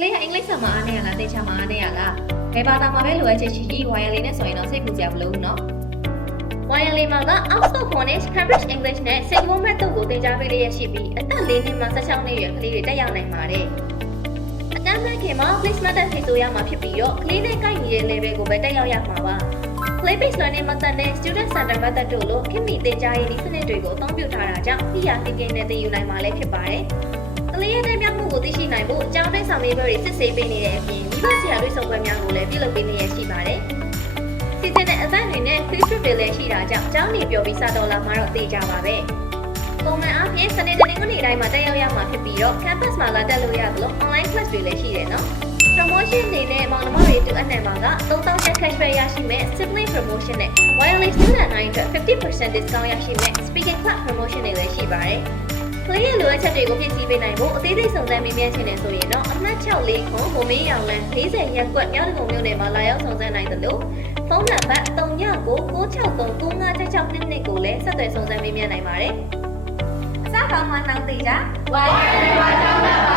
လေးအင်္ဂလိပ်စာမှာအားနေရလားတေချာမှာအားနေရလားဘယ်ဘာသာမှာပဲလိုအပ်ချက်ရှိဝိုင်ယိုလင်နဲ့ဆိုရင်တော့စိတ်ပူစရာမလိုဘူးနော်ဝိုင်ယိုလင်မှာက Oxford Phonics Cambridge English နဲ့ Sigmund Method ကိုသင်ကြားပေးရရှိပြီးအသက်၄နှစ်မှ16နှစ်ရွယ်ကလေးတွေတက်ရောက်နိုင်ပါတယ်အတန်းမဲ့ခင်မှာ placement တက်ဖြေဆိုရမှာဖြစ်ပြီးတော့ကလေးနဲ့ကိုက်နေတဲ့ level ကိုပဲတက်ရောက်ရမှာပါ Play based learning method နဲ့ student center method တို့လိုခင်မီသင်ကြားရေးနည်းစနစ်တွေကိုအသုံးပြုထားတာကြောင့်သိရသိကင်းနဲ့သင်ယူနိုင်မှာလည်းဖြစ်ပါတယ်ကလေးရဲ့တက်မြောက်မှုကိုသိရှိနိုင်ဖို့အကြောင်းတိုင်းဆောင်မေးပွဲတွေစစ်ဆေးပေးနေတဲ့အပြင်မိဘဆရာတွေစုံပွဲများကိုလည်းပြုလုပ်ပေးနေရရှိပါတယ်စီစဉ်တဲ့အသံတွေနဲ့ free trip တွေလည်းရှိတာကြောင့်အကြောင်းတွေပြောပြီးစတော့လာမှတော့သိကြပါပဲပုံမှန်အားဖြင့်စနေတနင်္ဂနွေတိုင်းမှာတက်ရောက်ရမှာဖြစ်ပြီးတော့ campus မှာလာတက်လို့ရသလို online class တွေလည်းရှိတယ်နော် promotion တွေနဲ့မောင်နှမတွေတူအပ်နေမှာက3000 cashback ရရှိမဲ့ sibling promotion နဲ့ wireless student 9အတွက် 50% discount ရရှိမဲ့ speaking club promotion တွေလည်းရှိပါတယ်ကလေးရဲ့လိုအပ်ချက်တွေကိုဖြည့်ဆည်းပေးနိုင်ဖို့အသေးစိတ်စုံစမ်းမေးမြန်းခြင်းနဲ့ဆိုရင်တော့အမှတ်64ခွန်ဘုံမင်းရောင်လန်း40ရပ်ကွက်မြောက်ဒဂုံမြို့နယ်မှာလာရောက်စုံစမ်းနိုင်သလိုဖုန်းနံပါတ်3996396622ကိုလည်းဆက်သွယ်စုံစမ်းမေးမြန်းနိုင်ပါတယ်အစကောင်းမှနှောင်းသေးကြဝိုင်းဝိုင်းကြောင်း